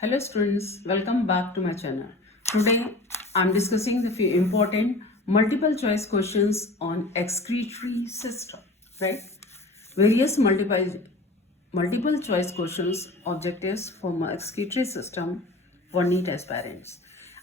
Hello students, welcome back to my channel. Today I'm discussing the few important multiple choice questions on excretory system, right? Various multiple choice questions objectives from excretory system for NEET aspirants.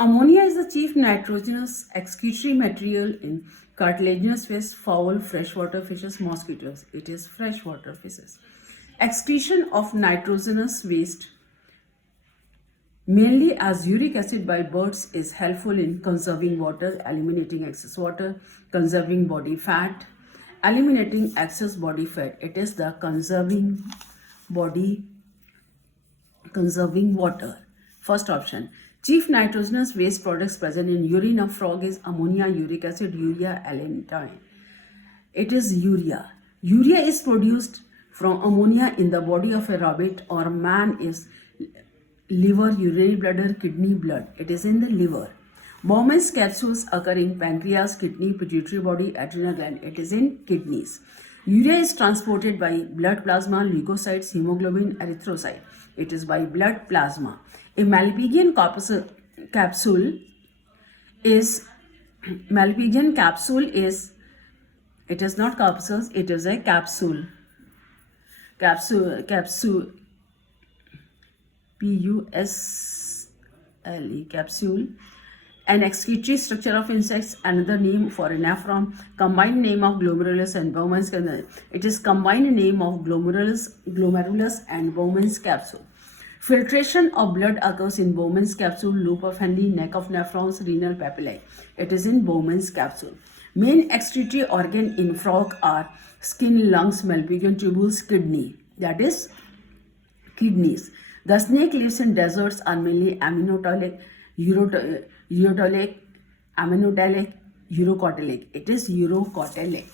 Ammonia is the chief nitrogenous excretory material in cartilaginous fish, fowl, freshwater fishes, mosquitoes. It is freshwater fishes. Excretion of nitrogenous waste mainly as uric acid by birds is helpful in conserving water, eliminating excess water, conserving body fat, eliminating excess body fat. It is the conserving water. First option. Chief nitrogenous waste products present in urine of frog is ammonia, uric acid, urea, allantoin. It is urea. Urea is produced from ammonia in the body of a rabbit or man is liver, urinary bladder, kidney, blood. It is in the liver. Bowman's capsules occur in pancreas, kidney, pituitary body, adrenal gland. It is in kidneys. Urea is transported by blood plasma, leukocytes, hemoglobin, erythrocyte. It is by blood plasma. A Malpighian capsule is it is not corpuscles, it is a capsule. Capsule PUSLE, capsule. An excretory structure of insects, another name for a nephron, combined name of glomerulus and Bowman's. It is combined name of glomerulus and Bowman's capsule. Filtration of blood occurs in Bowman's capsule, loop of Henle, neck of nephrons, renal papillae. It is in Bowman's capsule. Main excretory organ in frog are skin, lungs, Malpighian tubules, kidney. That is kidneys. The snake lives in deserts are mainly aminotelic, urocotelic. It is urocotelic.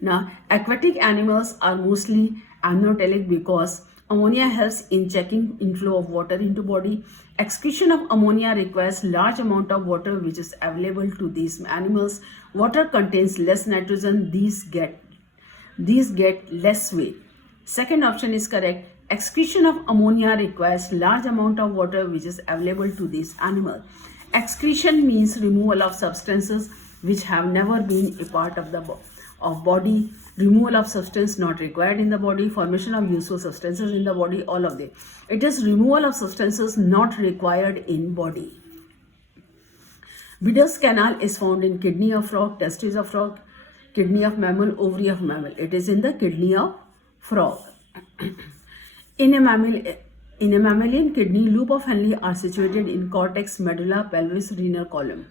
Now, aquatic animals are mostly aminotelic because ammonia helps in checking inflow of water into body. Excretion of ammonia requires large amount of water which is available to these animals. Water contains less nitrogen. These get less weight. Second option is correct. Excretion of ammonia requires large amount of water which is available to this animal. Excretion means removal of substances which have never been a part of the body, removal of substance not required in the body, formation of useful substances in the body, all of them. It is removal of substances not required in body. Widow's canal is found in kidney of frog, testes of frog, kidney of mammal, ovary of mammal. It is in the kidney of frog. In a mammalian kidney, loop of Henle are situated in cortex, medulla, pelvis, renal column.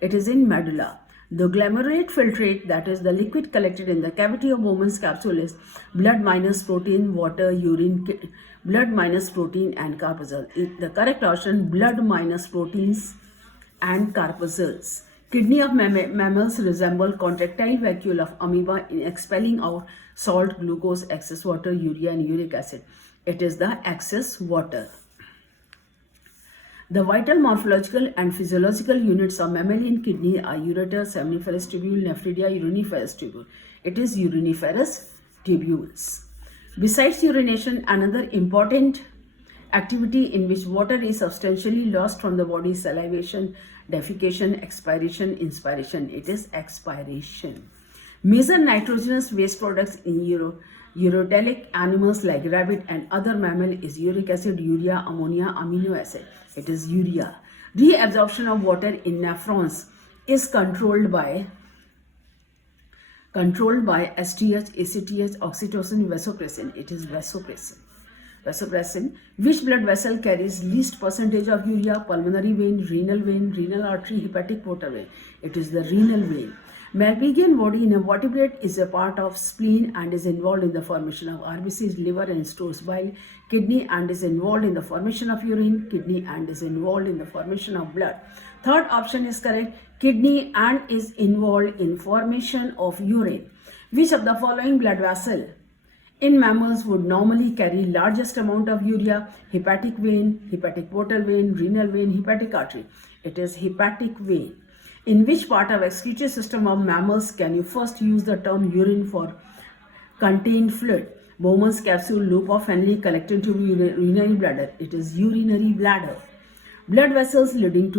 It is in medulla. The glomerulate filtrate, that is the liquid collected in the cavity of Bowman's capsule, is blood minus protein, water, urine, blood minus protein and corpuscle. The correct option, blood minus proteins and corpuscles. Kidney of mammals resemble contractile vacuole of amoeba in expelling out salt, glucose, excess water, urea and uric acid. It is the excess water. The vital morphological and physiological units of mammalian kidney are ureter, seminiferous tubule, nephridia, uriniferous tubule. It is uriniferous tubules. Besides urination, another important activity in which water is substantially lost from the body is salivation, defecation, expiration, inspiration. It is expiration. Major nitrogenous waste products in urotelic animals like rabbit and other mammal is uric acid, urea, ammonia, amino acid. It is urea. Reabsorption of water in nephrons is controlled by STH, ACTH, oxytocin, vasopressin. It is vasopressin. Which blood vessel carries least percentage of urea? Pulmonary vein, renal artery, hepatic portal vein. It is the renal vein. Malpighian body in a vertebrate is a part of spleen and is involved in the formation of RBCs, liver and stores bile, kidney and is involved in the formation of urine, kidney and is involved in the formation of blood. Third option is correct, kidney and is involved in formation of urine. Which of the following blood vessel in mammals would normally carry largest amount of urea? Hepatic vein, hepatic portal vein, renal vein, hepatic artery. It is hepatic vein. In which part of excretory system of mammals can you first use the term urine for contained fluid? Bowman's capsule, loop of Henle, collecting tube, urinary bladder. It is urinary bladder. Blood vessels leading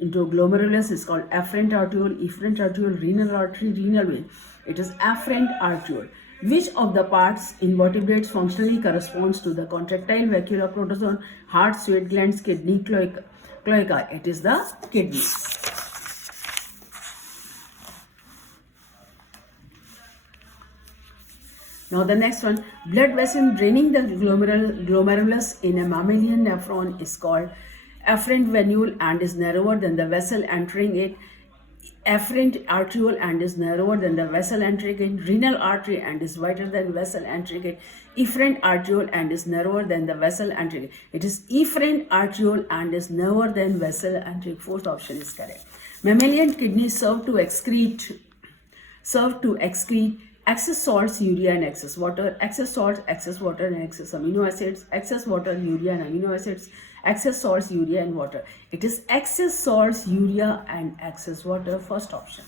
into glomerulus is called afferent arteriole, renal artery, renal vein. It is afferent arteriole. Which of the parts invertebrates functionally corresponds to the contractile vacuolar protozoan, heart, sweat glands, kidney, cloaca? It is the kidney. Now the next one, blood vessel draining the glomerulus in a mammalian nephron is called afferent venule and is narrower than the vessel entering it. Afferent arteriole and is narrower than the vessel entering it. Renal artery and is wider than vessel entering it. Efferent arteriole and is narrower than the vessel entering it. It is efferent arteriole and is narrower than vessel entering. Fourth option is correct. Mammalian kidneys serve to excrete excess salts, urea and excess water, excess salts, excess water and excess amino acids, excess water, urea and amino acids, excess salts, urea and water. It is excess salts, urea and excess water, first option.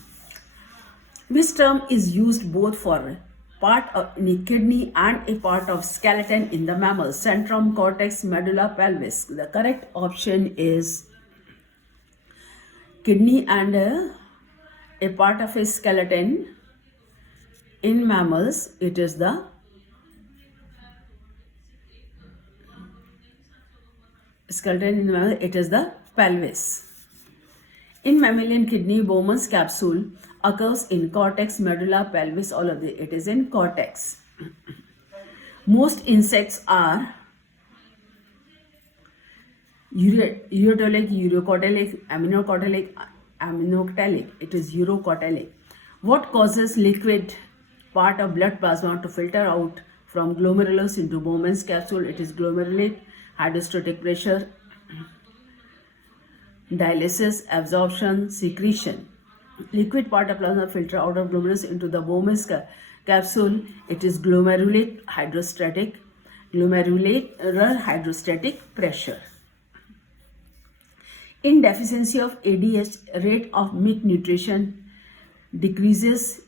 Which term is used both for part of the kidney and a part of skeleton in the mammals? Centrum, cortex, medulla, pelvis. The correct option is kidney and a part of a skeleton. In mammals, it is the skeleton. In mammals, it is the pelvis. In mammalian kidney, Bowman's capsule occurs in cortex, medulla, pelvis, all of it. It is in cortex. Most insects are urotelic, urocotelic, aminocotelic. It is urocotelic. What causes liquid part of blood plasma to filter out from glomerulus into Bowman's capsule? It is glomerulate, hydrostatic pressure, dialysis, absorption, secretion. Liquid part of plasma filter out of glomerulus into the Bowman's capsule. It is glomerular hydrostatic pressure. In deficiency of ADH, rate of milk nutrition decreases,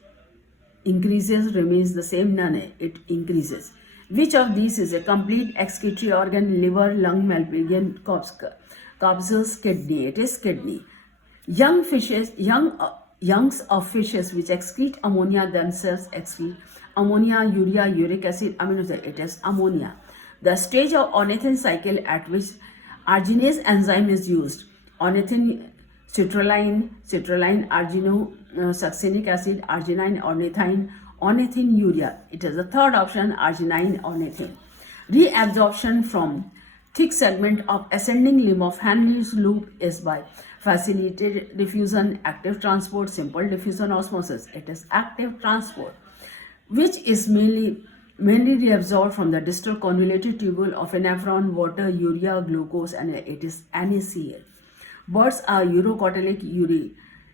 increases, remains the same, none, it increases. Which of these is a complete excretory organ? Liver, lung, mammalian, corpus, kidney. It is kidney. Youngs of fishes which excrete ammonia themselves excrete ammonia, urea, uric acid, amino acid. It is ammonia. The stage of ornithine cycle at which arginase enzyme is used. Ornithine, citrulline, argino, succinic acid, arginine, ornithine, urea. It is the third option, arginine, ornithine. Reabsorption from thick segment of ascending limb of Henle's loop is by facilitated diffusion, active transport, simple diffusion, osmosis. It is active transport, which is mainly reabsorbed from the distal convoluted tubule of a nephron, water, urea, glucose, and it is NaCl. Birds are urocotelic,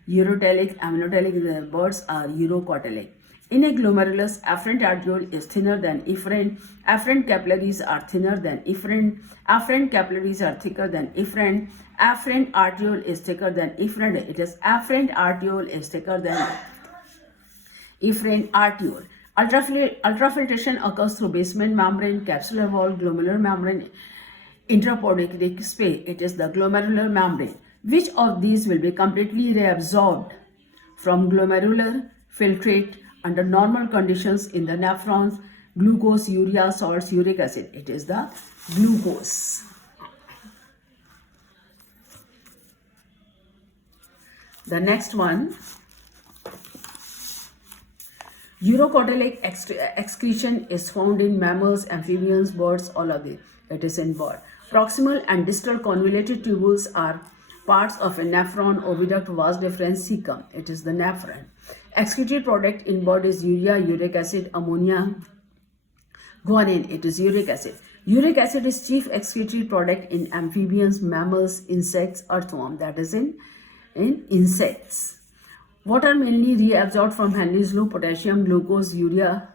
urotelic, aminotelic. The birds are urocotelic. In a glomerulus, afferent arteriole is thinner than efferent. Afferent capillaries are thinner than efferent. Afferent capillaries are thicker than efferent. Afferent arteriole is thicker than efferent. It is afferent arteriole is thicker than efferent arteriole. Ultrafiltration occurs through basement membrane, capsular wall, glomerular membrane, intrapodocytic space. It is the glomerular membrane. Which of these will be completely reabsorbed from glomerular filtrate under normal conditions in the nephrons? Glucose, urea, salts, uric acid. It is the glucose. The next one, urocotelic excretion is found in mammals, amphibians, birds, all of it. It is in bird. Proximal and distal convoluted tubules are parts of a nephron, oviduct, vas deferens, cecum. It is the nephron. Excretory product in bird is urea, uric acid, ammonia, guanine. It is uric acid. Uric acid is chief excretory product in amphibians, mammals, insects, earthworm. That is in insects. What are mainly reabsorbed from Henle's loop? Potassium, glucose, urea,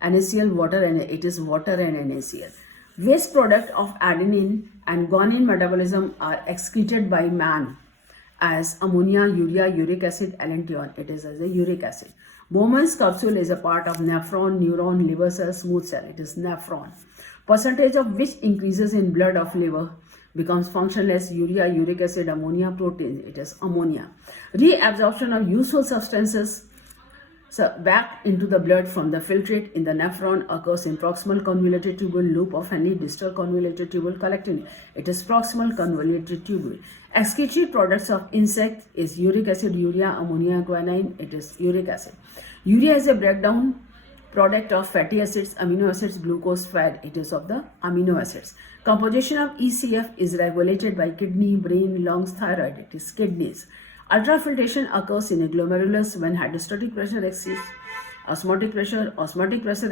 NaCl, water, and it is water and NaCl. Waste product of adenine and guanine metabolism are excreted by man as ammonia, urea, uric acid, allantoin. It is as a uric acid. Bowman's capsule is a part of nephron, neuron, liver cell, smooth cell. It is nephron. Percentage of which increases in blood of liver becomes functionless: urea, uric acid, ammonia, protein. It is ammonia. Reabsorption of useful substances back into the blood from the filtrate in the nephron occurs in proximal convoluted tubule, loop of Henle, distal convoluted tubule collecting. It is proximal convoluted tubule. Excretory products of insect is uric acid, urea, ammonia, guanine. It is uric acid. Urea is a breakdown product of fatty acids, amino acids, glucose, fat. It is of the amino acids. Composition of ECF is regulated by kidney, brain, lungs, thyroid. It is kidneys. Ultrafiltration occurs in a glomerulus when hydrostatic pressure exceeds osmotic pressure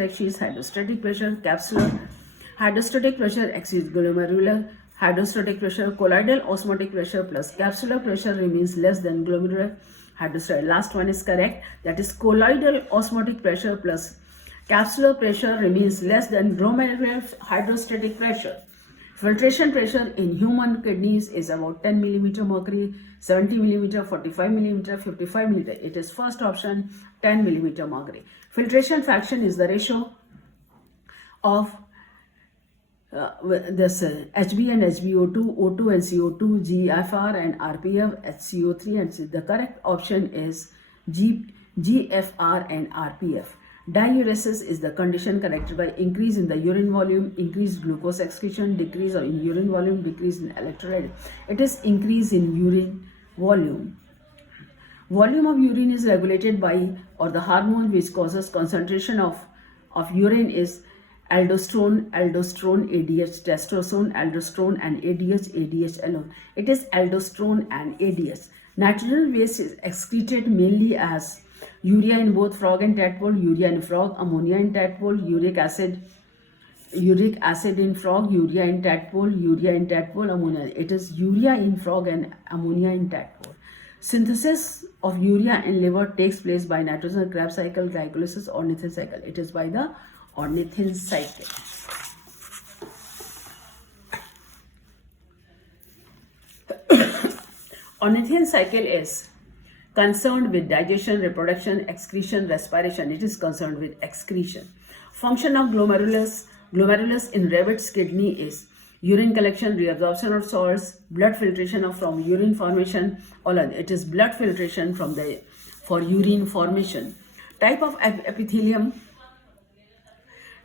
exceeds hydrostatic pressure, capsular hydrostatic pressure exceeds glomerular hydrostatic pressure, colloidal osmotic pressure plus capsular pressure remains less than glomerular hydrostatic. Last one is correct, that is colloidal osmotic pressure plus capsular pressure remains less than glomerular hydrostatic pressure. Filtration pressure in human kidneys is about 10 mm mercury, 70 mm, 45 mm, 55 mm. It is first option, 10 mm mercury. Filtration fraction is the ratio of this HB and HbO2, O2 and CO2, GFR and RPF, HCO3, and the correct option is GFR and RPF. Diuresis is the condition corrected by increase in the urine volume, increased glucose excretion, decrease in urine volume, decrease in electrolyte. It is increase in urine volume. Volume of urine is regulated by, or the hormone which causes concentration of urine is aldosterone, ADH, testosterone, aldosterone and ADH alone. It is aldosterone and ADH. Natural waste is excreted mainly as urea in both frog and tadpole, urea in frog, ammonia in tadpole, uric acid in frog, urea in tadpole, ammonia. It is urea in frog and ammonia in tadpole. Synthesis of urea in liver takes place by nitrogen Krebs cycle, glycolysis, ornithine cycle. It is by the ornithine cycle. Ornithine cycle is concerned with digestion, reproduction, excretion, respiration. It is concerned with excretion. Function of glomerulus in rabbit's kidney is urine collection, reabsorption of salts, blood filtration from urine formation. All of it is blood filtration for urine formation. Type of epithelium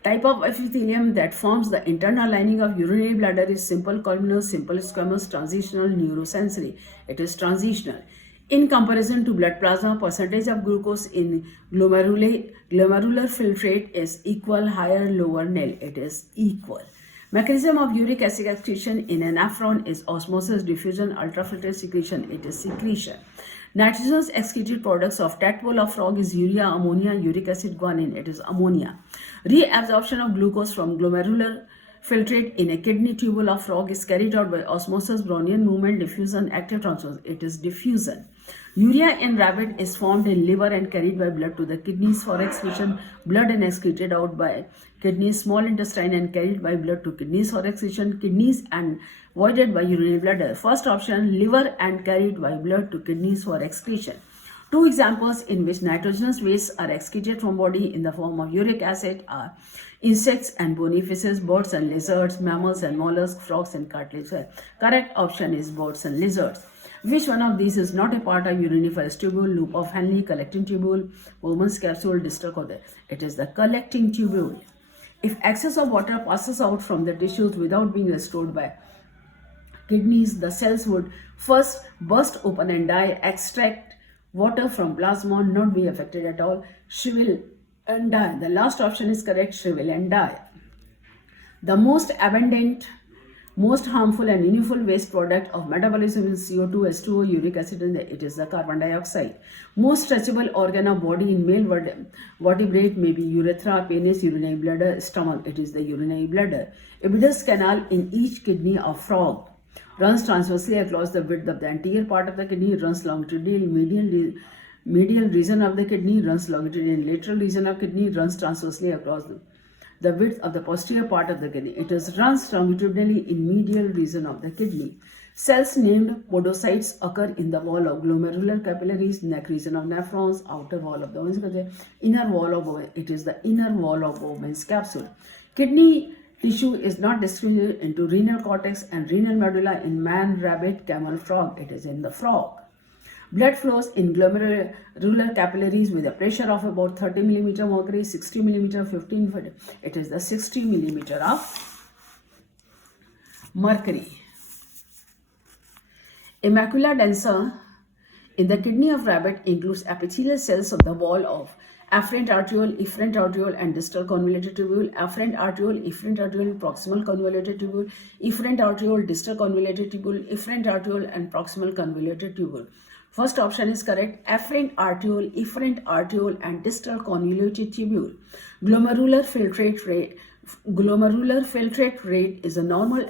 that forms the internal lining of urinary bladder is simple columnar, simple squamous, transitional, neurosensory. It is transitional. In comparison to blood plasma, percentage of glucose in glomerular filtrate is equal, higher, lower, nil. It is equal. Mechanism of uric acid excretion in a nephron is osmosis, diffusion, ultrafiltrate secretion. It is secretion. Nitrogenous excreted products of tadpole of frog is urea, ammonia, uric acid, guanine. It is ammonia. Reabsorption of glucose from glomerular filtrate in a kidney tubule of frog is carried out by osmosis, Brownian movement, diffusion, active transfer. It is diffusion. Urea in rabbit is formed in liver and carried by blood to the kidneys for excretion. Blood and excreted out by kidneys, small intestine and carried by blood to kidneys for excretion. Kidneys and voided by urinary bladder. First option, liver and carried by blood to kidneys for excretion. Two examples in which nitrogenous wastes are excreted from body in the form of uric acid are insects and bony fishes, birds and lizards, mammals and mollusks, frogs and cartilage. Correct option is birds and lizards. Which one of these is not a part of uriniferous tubule, loop of Henle, collecting tubule, Bowman's capsule, distal corda? It is the collecting tubule. If excess of water passes out from the tissues without being restored by kidneys, the cells would first burst open and die. Extract water from plasma, not be affected at all, shrivel and die. The last option is correct, shrivel and die. The most abundant, most harmful and unuseful waste product of metabolism is CO2, H2O, uric acid, and it is the carbon dioxide. Most stretchable organ of body in male vertebrate may be urethra, penis, urinary bladder, stomach. It is the urinary bladder. Ibidus canal in each kidney of frog runs transversely across the width of the anterior part of the kidney, runs longitudinal, medial region of the kidney, runs longitudinal, lateral region of kidney, runs transversely across the width of the posterior part of the kidney. It runs longitudinally in medial region of the kidney. Cells named podocytes occur in the wall of glomerular capillaries, neck region of nephrons, outer wall of the Bowman's, inner wall of Bowman. It is the inner wall of Bowman's capsule. Kidney tissue is not distributed into renal cortex and renal medulla in man, rabbit, camel, frog. It is in the frog. Blood flows in glomerular capillaries with a pressure of about 30 mm mercury, 60 mm, 15. It is the 60 mm of mercury. A macula densa in the kidney of rabbit includes epithelial cells of the wall of afferent arteriole, efferent arteriole, and distal convoluted tubule. Afferent arteriole, efferent arteriole, proximal convoluted tubule, efferent arteriole, distal convoluted tubule, efferent arteriole, and proximal convoluted tubule. First option is correct. Afferent arteriole, efferent arteriole, and distal convoluted tubule. Glomerular filtrate rate is a normal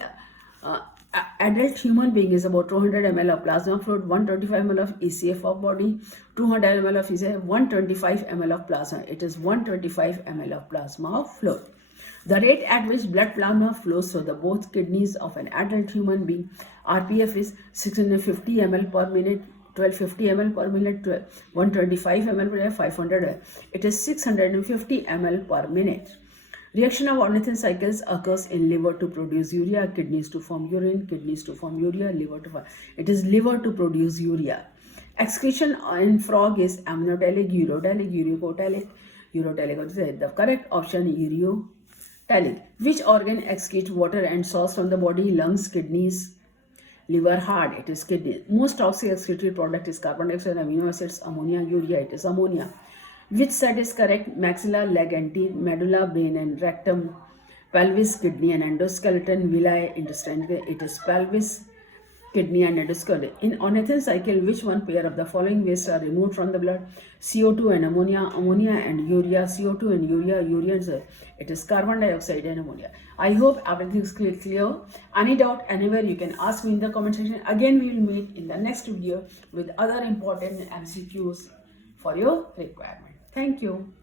adult human being is about 200 ml of plasma fluid, 125 ml of ECF of body, 200 ml of ECF, 125 ml of plasma. It is 125 ml of plasma of fluid. The rate at which blood plasma flows through the both kidneys of an adult human being, RPF, is 650 ml per minute, 1250 ml per minute, 125 ml per minute, 500 ml. It is 650 ml per minute. Reaction of ornithine cycles occurs in liver to produce urea, kidneys to form urine, kidneys to form urea, liver to form. It is liver to produce urea. Excretion in frog is amniotallic, urotalic, uricotalic, urotalic. The correct option, urotalic. Which organ excretes water and sauce from the body? Lungs, kidneys, liver, heart. It is kidney. Most toxic excretory product is carbon dioxide, amino acids, ammonia, urea. It is ammonia. Which set is correct? Maxilla, leg and teeth, medulla, brain and rectum, pelvis, kidney and endoskeleton, villi, intestine. It is pelvis, kidney and endoskeleton. In ornithine cycle, which one pair of the following wastes are removed from the blood? CO2 and ammonia, ammonia and urea, CO2 and urea, urea and it is carbon dioxide and ammonia. I hope everything is clear. Any doubt anywhere, you can ask me in the comment section. Again, we will meet in the next video with other important MCQs for your requirement. Thank you.